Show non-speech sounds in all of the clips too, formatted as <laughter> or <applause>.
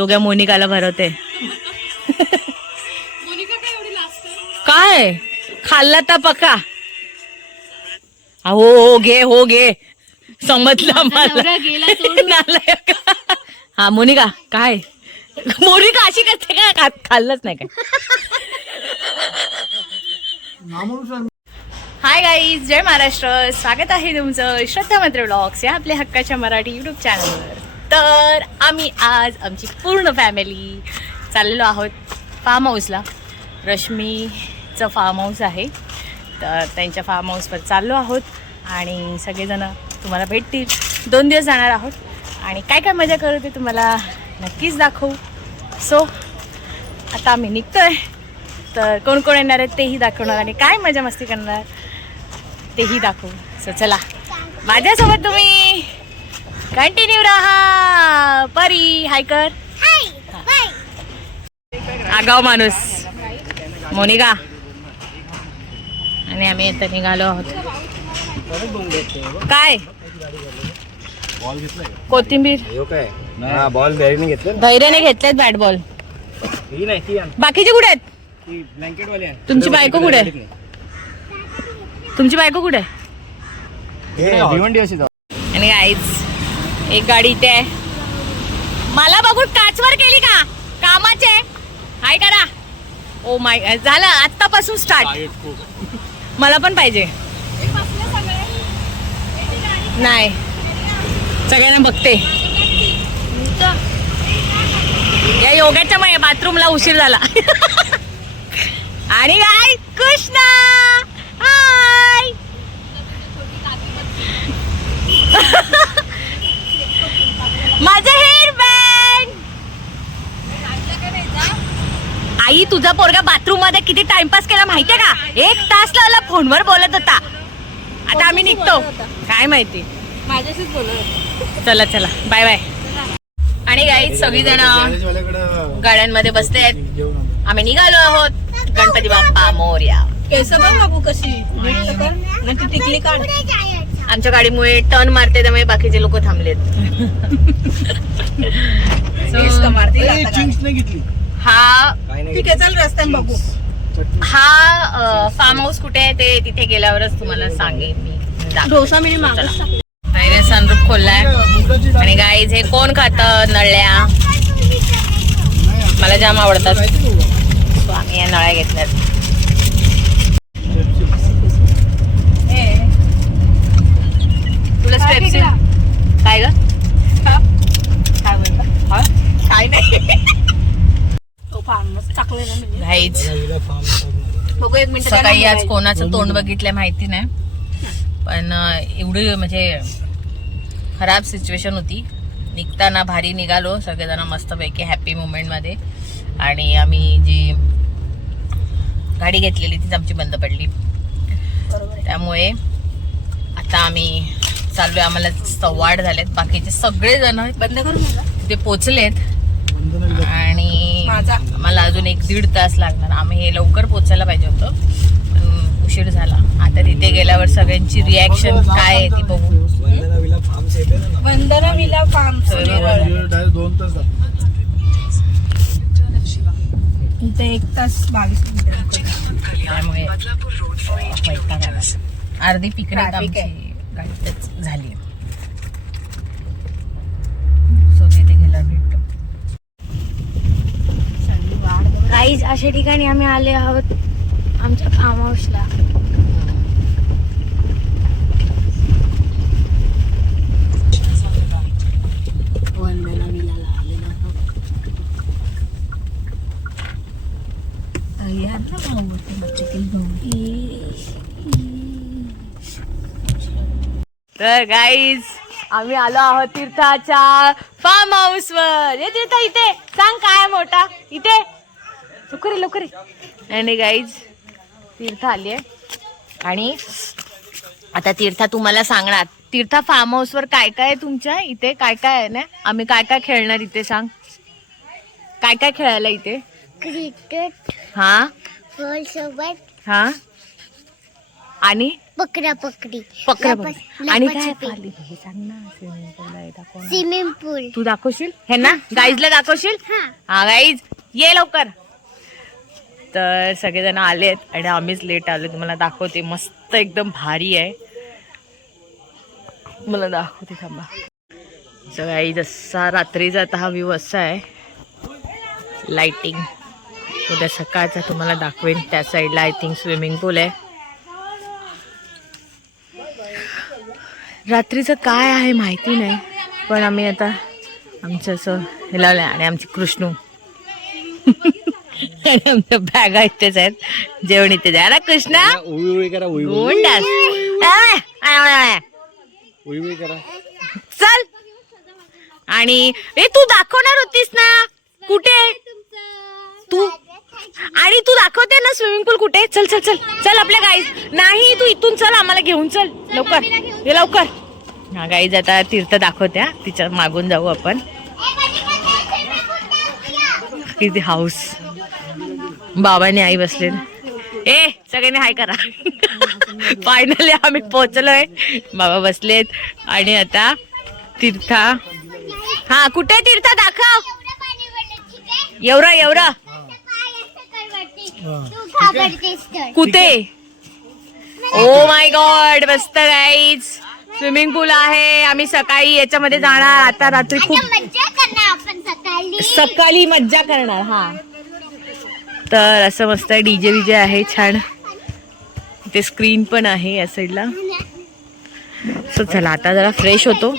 योग्या मोनिकाला भरवते. काय? खाल्ला तर पका. हो हो घे हो घे. समजलं मला. नालायक. हा मोनिका काय? मोनिका अशी करते का? खाल्लंच नाही काय? हाय गाईज जय महाराष्ट्र. स्वागत आहे तुमचं श्रद्धा मंत्र ब्लॉग्स या आपल्या हक्काच्या मराठी युट्यूब चॅनलवर तर आम्ही आज आमची पूर्ण फॅमिली चाललेलो आहोत फार्म हाऊसला रश्मीचं फार्म हाऊस आहे. तर त्यांच्या फार्म हाऊसवर चाललो आहोत आणि सगळेजणं तुम्हाला भेटतील. दोन दिवस जाणार आहोत. आणि काय काय मजा करू ते तुम्हाला नक्कीच दाखवू. सो आता आम्ही निघतो आहे तर कोण कोण येणार आहेत तेही दाखवणार आणि काय मजा मस्ती करणार तेही दाखवू. सो चला. माझ्यासोबत तुम्ही कंटिन्यू राहा. परी हायकर आगाव माणूस. मोनिका. आणि आम्ही आता निघालो आहोत. काय? बॉल घेतलाय कोथिंबीर बॉल बॅरीने घेतलं धैर्याने घेतलेत बॅट बॉल ही बाकीचे कुठे आहेत? तुमची बायको कुठे? आहे? तुमची बायको कुठे? हे आणि आईच एक गाडी इथे आहे. मला बघून काचवर केली का? कामाचे. हाय करा. ओ माय झालं. आत्तापासून स्टार्ट मला पण पाहिजे. नाही. सगळ्यांना बघते. या योगाच्या मा- बाथरूमला उशीर झाला. आणि काय कृष्णा. हाय <laughs> आई तुझा पोरगा बाथरूममध्ये किती टाइमपास केला माहितीये का? एक तास लावला फोनवर बोलत होता. आता आम्ही निघतो. काय माहिती? माझ्याशीच बोलत चला चला. बाय बाय आणि गाई सगळीजण कॉलेजवाल्याकडं गाड्यांमध्ये बसते आहेत. आम्ही निघालो आहोत. गणपती बाप्पा मोर्या. केस बघ बाबू कशी टिकली काढ. आमच्या गाडीमुळे टर्न मारते त्यामुळे बाकीचे लोक थांबलेत. <laughs> हा ठीक आहे चल रस्त्याने बघू. हा फार्म हाऊस कुठे आहे ते तिथे गेल्यावरच तुम्हाला सांगेन मी. डोसा मी सनरूप खोललाय. आणि गाईज हे कोण खात नळ्या? मला जाम आवडतात. खायची मुगा. सो आम्ही या नळ्या घेतल्यात. तुला स्टेप्स काय ग काय बोलता काय नाही तो फार्मच टाकले ना म्हणजे गाईज बघा, एक मिनिट सकाळी आज कोणाचं तोंड बघितलंय माहिती नाही. पण एवढी म्हणजे खराब सिच्युएशन होती. निघताना भारी निघालो सगळेजण मस्तपैकी हॅपी मुमेंटमध्ये आणि आम्ही जी गाडी घेतलेली तीच आमची बंद पडली. त्यामुळे आता आम्ही चाललोय आम्हाला सव्वाड झालेत. बाकीचे सगळे जण बंद करून नका. तिथे पोचलेत. आणि माझा. मला अजून एक दीड तास लागणार आम्ही हे लवकर पोचायला पाहिजे होतं उशीर झाला आता तिथे गेल्यावर सगळ्यांची रिॲक्शन काय आहे ती बघू वंदना विला फार्म दोन तास. इथे एक तास बावीस मिनिट त्यामुळे आला. अर्धी. गाडीतच झाली सो तिथे गेला भेटतो काहीच अशा ठिकाणी आम्ही आले आहोत. आमच्या फार्म हाऊसला तर गाईज आम्ही आलो आहोत तीर्थाच्या फार्म हाऊस वर. ये तीर्थ इथे. सांग काय मोठा? इथे. लवकर लवकर. आणि गाईज तीर्थ आली आहे आणि आता तीर्था तुम्हाला सांगणार. तीर्था फार्म हाऊस वर काय काय आहे तुमच्या? इथे काय काय आहे ना? आम्ही काय काय खेळणार इथे सांग. काय काय खेळायला इथे? क्रिकेट हा? फुटबॉल सोबत. हा? आणि? पकडा पकडी. पकरा लपा- पकडी. आणि काय लपाछपी. पाहिली? हे सांग ना swimming pool आहे, दाखव ना. स्विमिंग पूल तू दाखवशील? हे ना गाईजला दाखवशील? हा. हा गाईज ये लवकर. तर सगळेजण आले आहेत आणि आम्हीच लेट आलो. तुम्हाला दाखवते. मस्त एकदम भारी आहे. मला दाखवते थांबा. सगळ्या जसा रात्रीचा आता हा व्ह्यू असा आहे. लाइटिंग उद्या सकाळचा तुम्हाला दाखवेन त्या साईडला आय थिंक स्विमिंग पूल आहे. रात्रीचं काय आहे माहिती नाही. पण आम्ही आता आमचं असं हे लावलं आणि आमची कृष्णू. <laughs> आणि आमच्या बॅगा इथेच आहेत जेवण इथेच आहे ना कृष्णा उई उई करा चल आणि ए तू दाखवणार होतीस ना कुठे तू आणि तू दाखवते ना स्विमिंग पूल कुठे चल चल चल चल आपल्या गाईज नाही तू इथून चल आम्हाला घेऊन चल लवकर ये लवकर हा गाईज आता तीर्थ दाखवत्या तिच्या मागून जाऊ आपण किती हाऊस बाबाने आई बसले. ए सगळ्यांनी हाय करा. फायनली आम्ही पोहोचलोय. बाबा बसलेत. आणि आता तीर्था. हा कुठे तीर्था? दाखव. एवढं एवढं. कुठे? ओ माय गॉड मस्त गाईज स्विमिंग पूल आहे. आम्ही सकाळी याच्यामध्ये जाणार. आता रात्री खूप सकाळी मज्जा करणार हा. तर असं मस्त डीजे विजे आहे छान. ते स्क्रीन पण आहे या साईडला सो चला आता जरा फ्रेश होतो.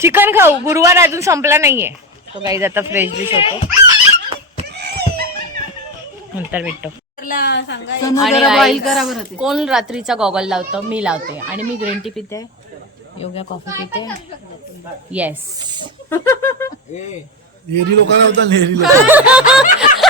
चिकन खाऊ. गुरुवार अजून संपला नाहीये. तो काही आता फ्रेश डिश होतो. नंतर भेटतो. आणि कोण रात्रीचा गॉगल लावतो? मी लावते. आणि मी ग्रीन टी पिते. योग्य कॉफी पिते. येस लोकांना होता <laughs>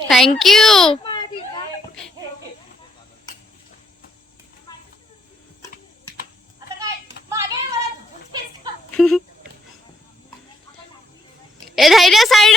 थँक्यू ए धैर्य साईड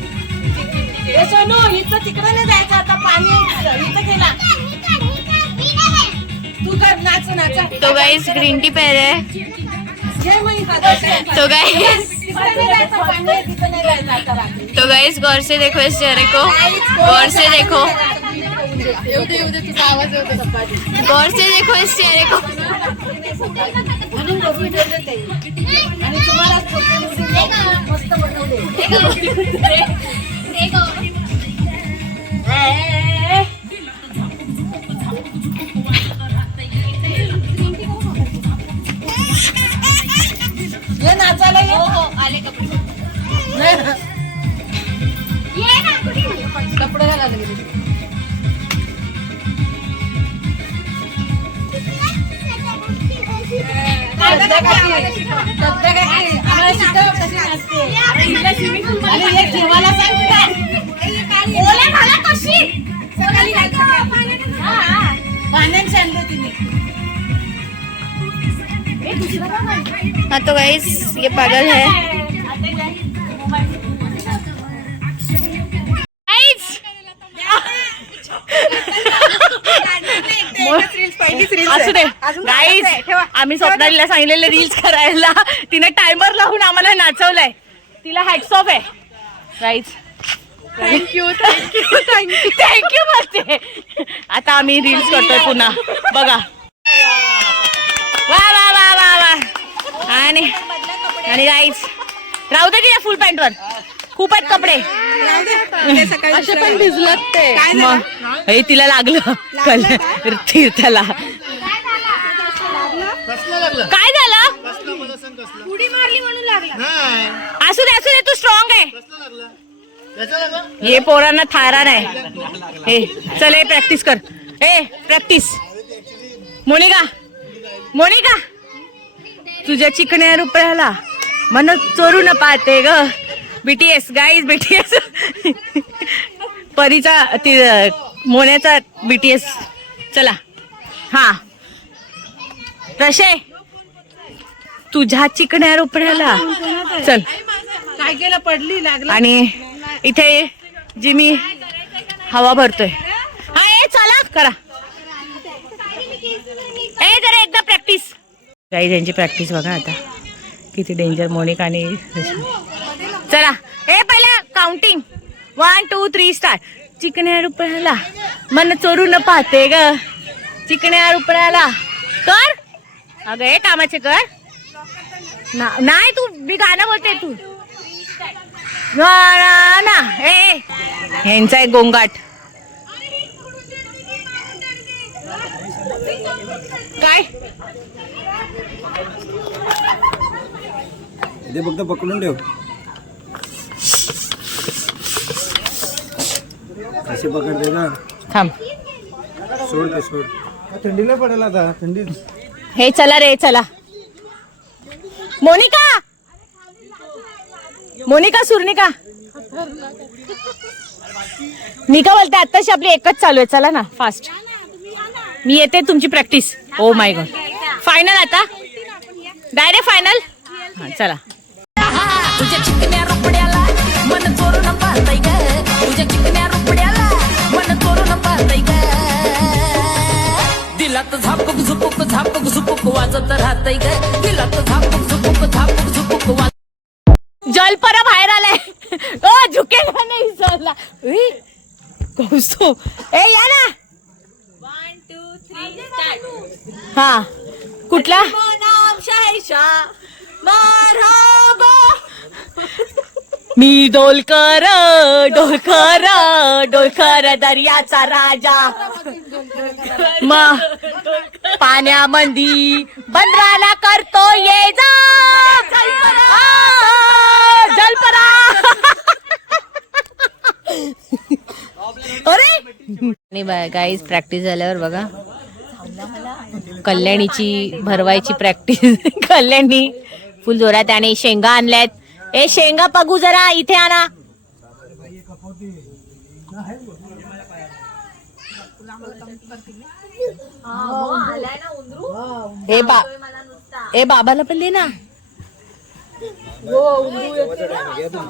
सोनू इथं तिकडं नाही जायचं आता पाणी आहे इथं गेला. तू कर नाच नाचा. तो गाइस ग्रीन टी पे रहे जय मनी फादर तो रात्री. तो गाइस गौर से देखो इस चेहरे को. गौर से देखो. गौर से देखो इस चेहरे को. तुम्हाला <laughs> <laughs> छोटे मुली मस्त पागल है। Guys! असू दे. गाईज आम्ही स्वप्नालीला सांगितलेले रील्स करायला. तिने टायमर लावून आम्हाला नाचवलंय. तिला हॅट्स ऑफ आहे. Guys thank you thank you thank you thank you म्हणते आता आम्ही रील्स करतोय पुन्हा. बघा. वा वा वा वा वा. आणि आणि गाईज राहू दे तिला फुल पॅन्ट वर. खूप आहेत कपडे असे पण भिजलत ते. मग हे तिला लागलं. कल तीर्थाला. काय झालं? उडी मारली म्हणून लागला. असू दे असू दे तू स्ट्रॉंग आहे. हे पोरांना थारा नाही. हे चल हे प्रॅक्टिस कर. ए प्रॅक्टिस मोनिका मोनिका. तुझ्या चिकण्या रुपयाला. मन चोरू न पाहते ग बीटीएस गाईज बीटीएस परीचा ती मोन्याचा बीटीएस चला हा रशे तुझ्या चिकण्या रोपण्याला चल काय केलं पडली लागला आणि इथे जिमी हवा भरतोय हा ए चला करा ए जरा एकदा प्रॅक्टिस काही त्यांची प्रॅक्टिस बघा आता किती डेंजर मोनिका आणि चला ए पहिला counting one two three star चिकण्या रुपयाला. मन चोरू न पाहते ग. चिकण्या रुपयाला. कर. अगं हे कामाचे कर. ना- नाही तू मी गाणं बोलते तू. ना ना. ए ह्यांचा एक गोंगाट. काय? ते फक्त पकडून ठेव. कसे पकडते ना. थांब. सोड ते सोड. थंडीला पडेल आता थंडी हे चला रे चला. मोनिका! मोनिका सुर्निका. मी का बोलते आत्ताशी आपली एकच चालू आहे. चला ना फास्ट मी येते तुमची practice oh my god final आता? डायरेक्ट फायनल हा चला. दिलात झापक झुपुक झापक झुपुक वाजत राहतय ग. दिलात झापक झुपुक झापक झुपुक वाजत जलपरा बाहेर आलाय. ओ झुकेगा नाही सरला उई, कौस्तो ए या ना. हा. कुठला? मी डोलकर डोलकर डोलकर दर्याचा राजा. मा पाण्यामंदी बंदराला करतो ये जा. जलपरा. अरे! गाईज प्रॅक्टिस झाल्यावर बघा. कल्याणीची भरवायची प्रॅक्टिस कल्याणी फुल जोरात आणि शेंगा आणल्यात. ए शेंगा पगू जरा इथे आणा. ए बा ए बाबाला पण दे ना.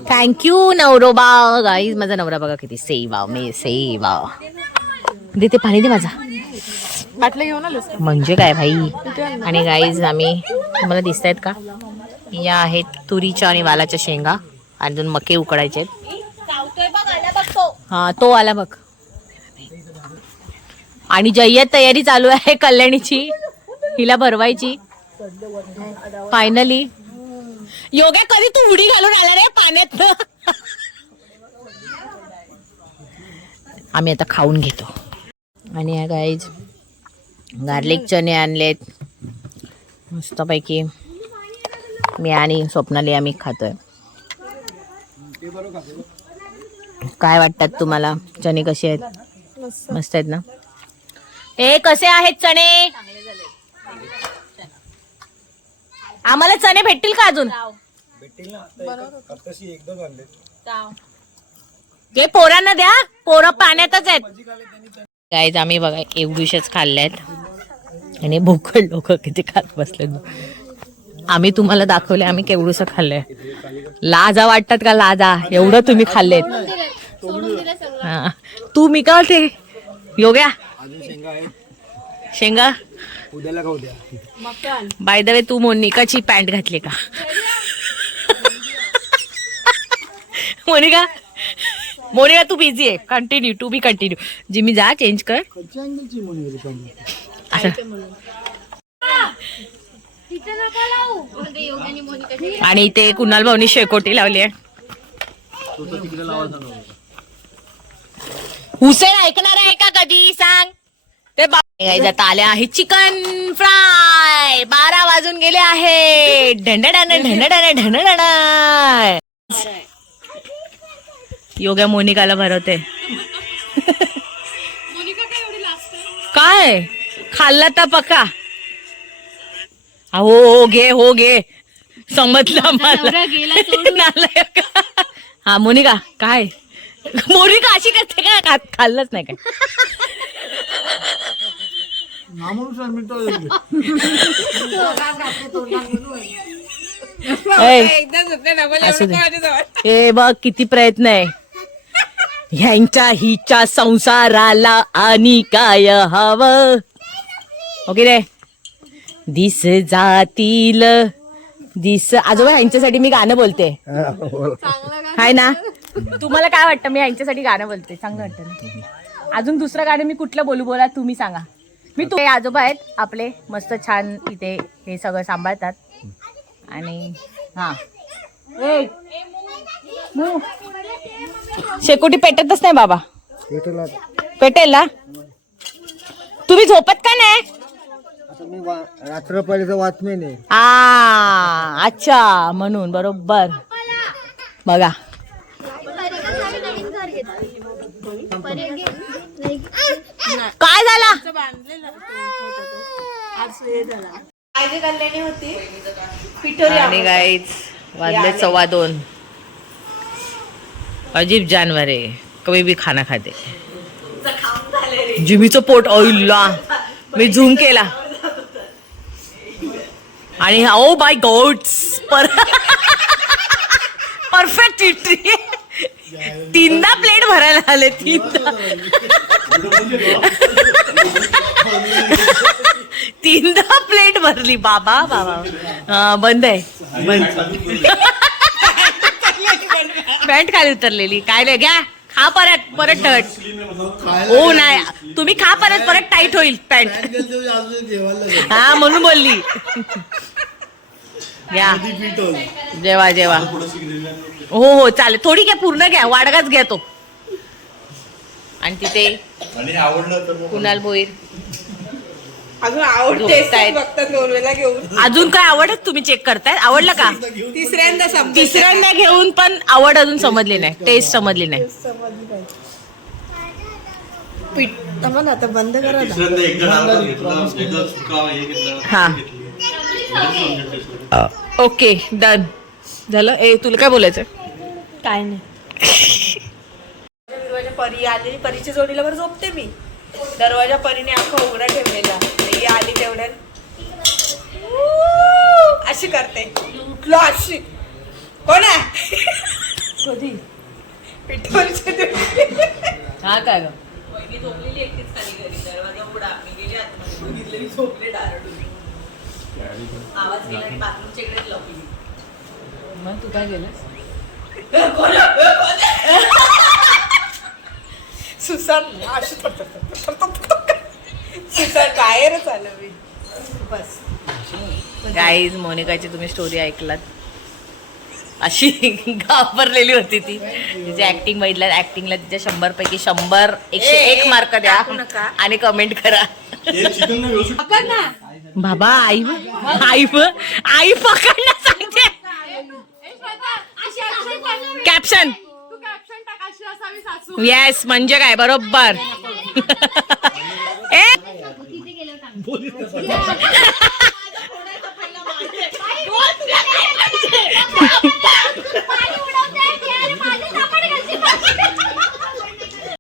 थँक्यू नवरोबा गाईज माझा नवरा बघा किती सेवा मे सेवा. देते पाणी दे माझा. घेऊन? म्हणजे काय भाई? आणि गाईज आम्ही तुम्हाला दिसत आहेत का? या आहेत तुरीच्या आणि वालाच्या शेंगा. आणि दोन मके उकडायचे आहेत हा तो आला बघ. आणि जय्यत तयारी चालू आहे कल्याणीची. हिला भरवायची. फायनली योग्य कधी तू उडी घालून आला रे पाण्यात? आम्ही आता खाऊन घेतो. आणि गाईज गार्लिक चणे आणलेत. मस्तपैकी. मी आणि स्वप्नाली आम्ही खातोय. काय वाटतात तुम्हाला? चणे कसे आहेत? मस्त आहेत ना? ए कसे आहेत चणे? आम्हाला चणे भेटतील का अजून? भेटतील ना ते पोरांना द्या. पोरं पाण्यातच आहेत. गायज आम्ही बघा एवढूशेच खाल्ल्यात आणि भूकड लोक किती खात बसले आम्ही तुम्हाला दाखवले आम्ही केवढूस खाल्लंय. लाजा वाटतात का लाजा? एवढं तुम्ही खाल्लेत. हा. तू मी का ते योग्या? शेंगा बाय द वे तू मोनिकाची पॅन्ट घातली का? मोनिका? मोनिका तू बिझी आहे. कंटिन्यू टू बी कंटिन्यू जिमी जा चेंज कर कच्ची अंगीची म्हणून गेली पण असं आणि इथे कुणाल भाऊनी शेकोटी लावली आहे. हुसेन ऐकणार आहे का कधी? सांग. ते बा- Guys, आता आले आहे चिकन फ्राय. बारा वाजून गेले आहे. ढंडडान ढंडडान ढंडडान योग्या मोनिकाला भरवते. काय खाल्ला तर पक्का हो हो घे हो घे. समजलं मला. <laughs> नालायक. हा मोनिका काय? मोनिका अशी करते का? खा- खाल्लंच नाही काय? नामनुसार <laughs> ऐ, असू दे. ए बघ किती प्रयत्न आहे. ह्यांच्या हिच्या संसाराला आणि काय हवं? ओके रे. दिस जातील. दिस आजोबा ह्यांच्यासाठी मी गाणं बोलते. हाय ना? तुम्हाला काय वाटतं? मी ह्यांच्यासाठी गाणं बोलते. चांगलं वाटतं ना? अजून दुसरं गाणं मी कुठलं बोलू? बोला तुम्ही सांगा. मी तू हे आजोबा आहेत आपले. मस्त छान इथे हे सगळं सांभाळतात. आणि हा. शेकोटी पेटतच नाही बाबा. पेटेल ना तुम्ही झोपत का नाही? मी वा- रात्रपालीचा वाचमेन आहे. आ अच्छा म्हणून बरोबर. बघा. काय झाला? आणि गाईच वाजले सव्वा दोन. अजीब जानवर आहे कभी भी खाना खाते. जिमीचं पोट ऑइलला मी झूम केला. आणि ओ बाय गॉड्स पर परफेक्ट इट्री तीनदा प्लेट भरायला आले तीनदा. तीनदा प्लेट भरली. बाबा बाबा. हा, बंद आहे. बंद. पॅन्ट खाली उतरलेली. काय नाही घ्या. खा परत परत टट हो नाही. तुम्ही खा परत परत टाईट होईल पॅन्ट हा म्हणून बोलली. घ्या जेवा जेवा. हो हो चालेल. थोडी घ्या पूर्ण घ्या. वाडगाच घ्या तो. आणि तिथे कुणाल भोईर अजून आवड झोपतायत. टेस्ट बघतात दोन वेळेला घेऊन. अजून काय आवडत तुम्ही चेक करताय? आवडलं का? तिसऱ्यांदा. तिसऱ्यांदा घेऊन पण आवड अजून समजली नाही. टेस्ट समजली नाही. आता बंद करा हे हा. ओके डन झालं? ए तुला काय बोलायचं काय नाही. दरवाजा परी आलेली परीच्या जोडीला बरं झोपते मी. दरवाजा परीने अख्खा उघडा ठेवलेला. ही आली तेवढ्यात अशी करते. उठलो अशी. कोण आहे? कधी? हा काय ग? झोपलेली एकटीच खाली घरी. दरवाजा उघडा. मी गेली गेली झोपली डायरेक्ट आवाज गेला आणि बाथरूमच्या इकडे लपली मग तू काय केलं सुसान सुसान बाहेरच आलं मी. बस. गाईज मोनिकाची तुम्ही स्टोरी ऐकलात. अशी घाबरलेली होती ती. तिची ऍक्टिंग बघितलं ऍक्टिंगला तिच्या शंभर पैकी शंभर एकशे एक मार्क द्या. आणि कमेंट करा. बाबा आई आई आई पकडला सांगते. कॅप्शन येस म्हणजे काय? बरोबर. ए!